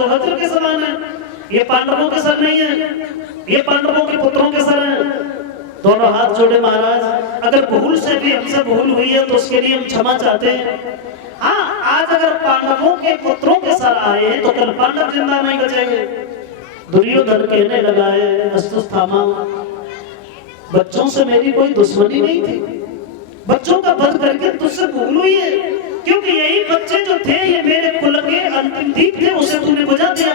तो वज्र के समान है, ये पांडवों के सर नहीं है, ये पांडवों के पुत्रों के सर है। दोनों हाथ जोड़े महाराज, अगर भूल से भी हमसे भूल हुई है तो उसके लिए हम क्षमा चाहते हैं। हाँ, आज अगर पांडवों के पुत्रों के सर आए तो कल पांडव जिंदा नहीं बचेंगे। दुर्योधन कहने लगा है अश्वत्थामा, बच्चों से मेरी कोई दुश्मनी नहीं थी, बच्चों का वध करके तुझसे भूल हुई है, क्योंकि यही बच्चे जो थे ये मेरे कुल के अंतिम दीप थे, उसे तूने बुझा दिया।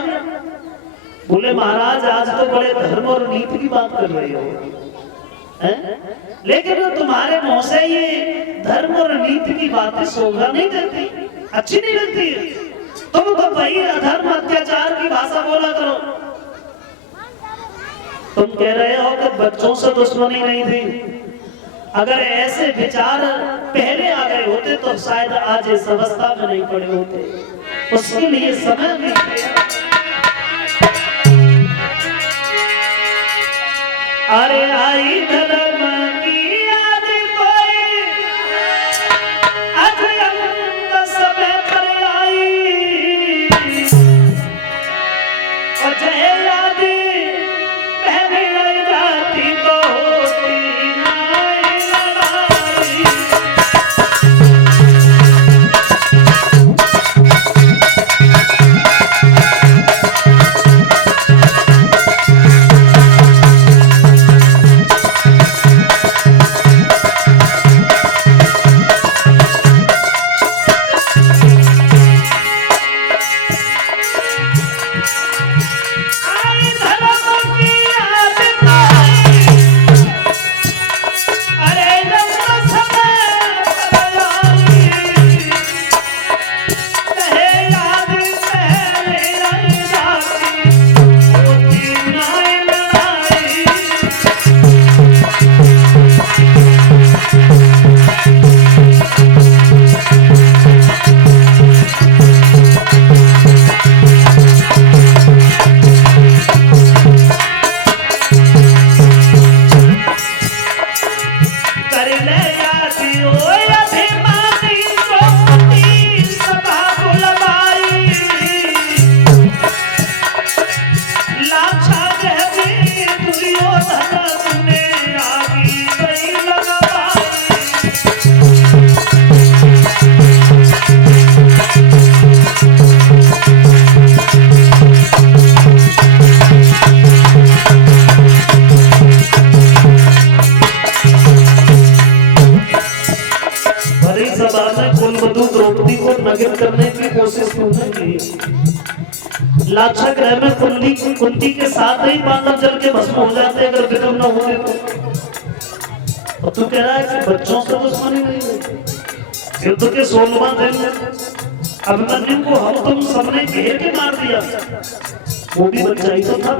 बोले महाराज आज तो बड़े धर्म और नीति की बात कर रहे हो, लेकिन तुम्हारे मुंह से ये धर्म और नीति की बातें शोभा नहीं देती, अच्छी नहीं लगती। तुम तो भाई अधर्म अत्याचार की भाषा बोला करो। तुम कह रहे हो कि बच्चों से दुश्मनी नहीं थी, अगर ऐसे विचार पहले आ गए होते तो शायद आज इस अवस्था में नहीं पड़े होते, उसके लिए समय भी अरे आई धर्म की याद कोई अजयंत समय पर आई, और जय याद पहले रह जाती तो होती नाई लड़ाई। करने की कोशिश की, लाक्षा ग्रह में कुंती के साथ ही पांडव जल के भस्म हो जाते अगर विक्रम न होते तो। तू कह रहा है कि बच्चों से दुश्मनी नहीं है। युद्ध के 16वां दिन अभिमन्यु को हम तुम सबने घेर के मार दिया, वो भी बच्चा ही तो था।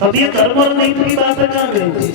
तब ये धर्म और नीति की बातें कहां गई थी?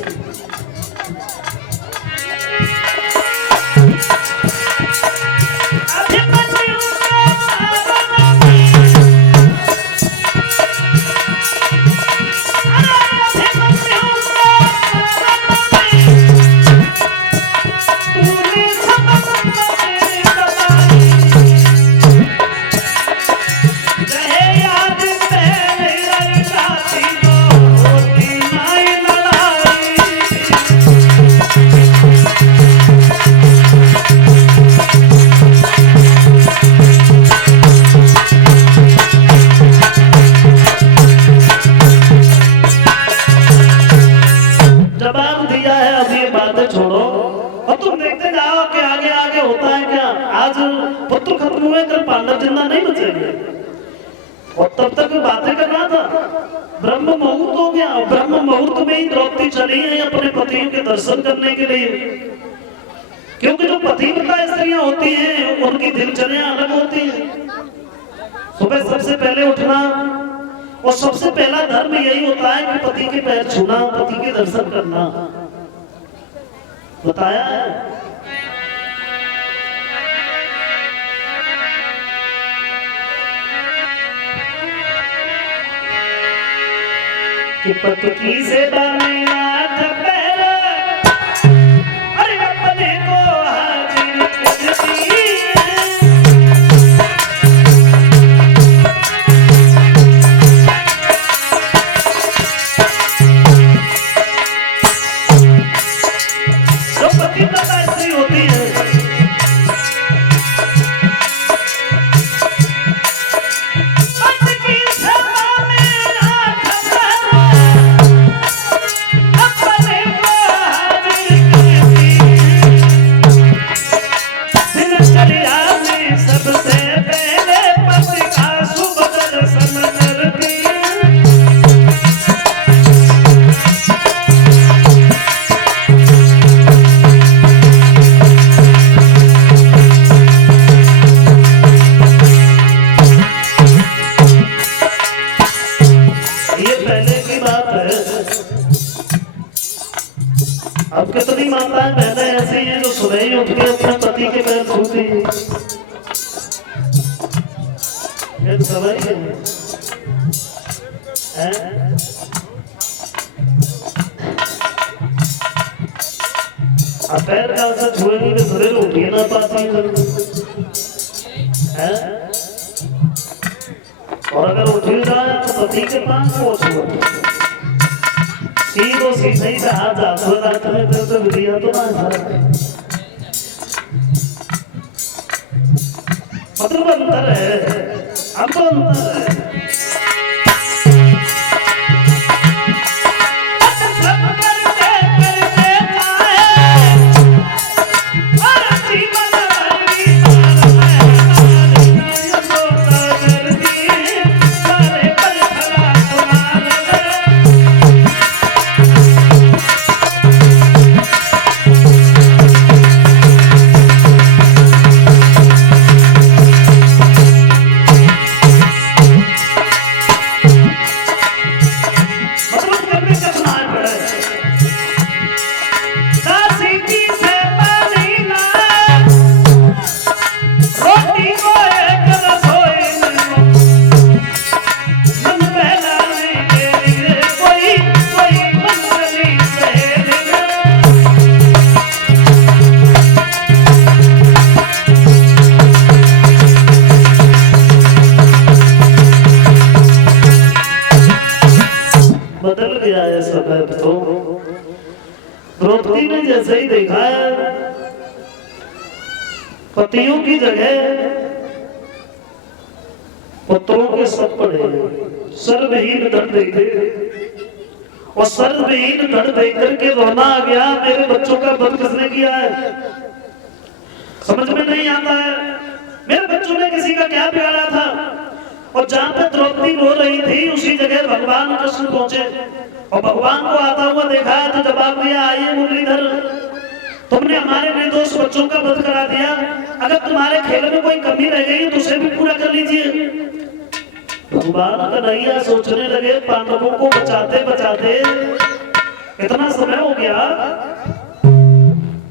पांडव जिंदा नहीं बचेंगे। और तब तक बातें कर रहा था, ब्रह्म मुहूर्त हो गया। ब्रह्म मुहूर्त में ही द्रौपदी चली है अपने पतियों के दर्शन करने के लिए, क्योंकि जो पतिव्रता स्त्रियां होती हैं उनकी दिनचर्या अलग होती है। सुबह सबसे पहले उठना और सबसे पहला धर्म यही होता है कि पति के पैर छूना, पति के दर्शन करना। बताया है कि पति की सेवा में हाथ पैर, अरे अपने को हाजिर करती है। माताएं बहनें ऐसी हैं जो सुबह ही उठ के अपने पति के पैर छूती हैं। ये समझ गए हैं? अब पैर का से छुएंगे तो शरीर उठ ही ना पाती है। और अगर उठ ही जाए तो पति के पास पहुंच सीधो सीधे ही हाथ जाता है रात में फिर तो विधिया तो ना मतलब अंतर है। अब तो अंतर है। बदल गया है समय तो। द्रौपदी ने जैसे ही देखा है पतियों की जगह पुत्रों के सब पड़े, सर्वहीन धन देखे और सर्वहीन धन देख करके रोना आ गया, मेरे बच्चों का वध किसने किया है? समझ में नहीं आता है मेरे बच्चों ने किसी का क्या बिगाड़ा था। और जहां पे द्रौपदी रो रही थी उसी जगह भगवान कृष्ण पहुंचे और भगवान को आता हुआ देखा है तो जवाब दिया, आइए मुरलीधर, तुमने हमारे निर्दोष बच्चों का वध करा दिया, अगर तुम्हारे खेल में कोई कमी रह गई तो उसे भी पूरा कर लीजिए। भगवान कन्हैया सोचने लगे पांडवों को बचाते बचाते इतना समय हो गया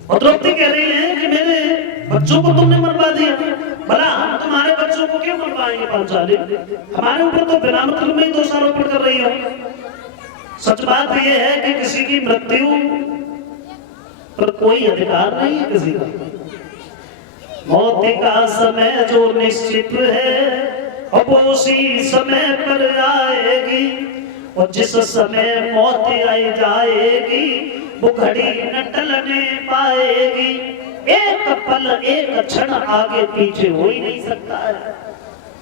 और द्रौपदी कह रही है कि मेरे बच्चों को तुमने मरवा दिया। भला हम तुम्हारे बच्चों को क्यों मरवाएंगे पांचाली? हमारे ऊपर तो बिना मतलब में ही दोषारोपण कर रही हो। सच बात यह है कि किसी की मृत्यु पर कोई अधिकार नहीं है किसी का। मौत का समय जो निश्चित है अब उसी समय पर आएगी और जिस समय मौत आई जाएगी वो घड़ी न टलने पाएगी। एक पल एक क्षण आगे पीछे हो ही नहीं सकता है।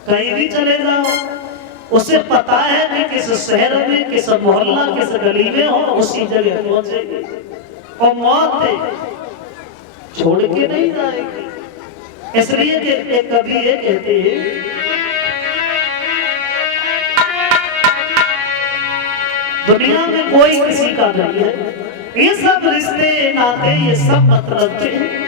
कहीं भी चले जाओ उसे पता है कि किस शहर में किस मोहल्ला किस गली में हो उसी जगह पहुंचेगी और मौत छोड़ के नहीं जाएगी। इसलिए कि कभी ये कहते हैं दुनिया में कोई किसी का नहीं है, ये सब रिश्ते नाते ये सब मतलब के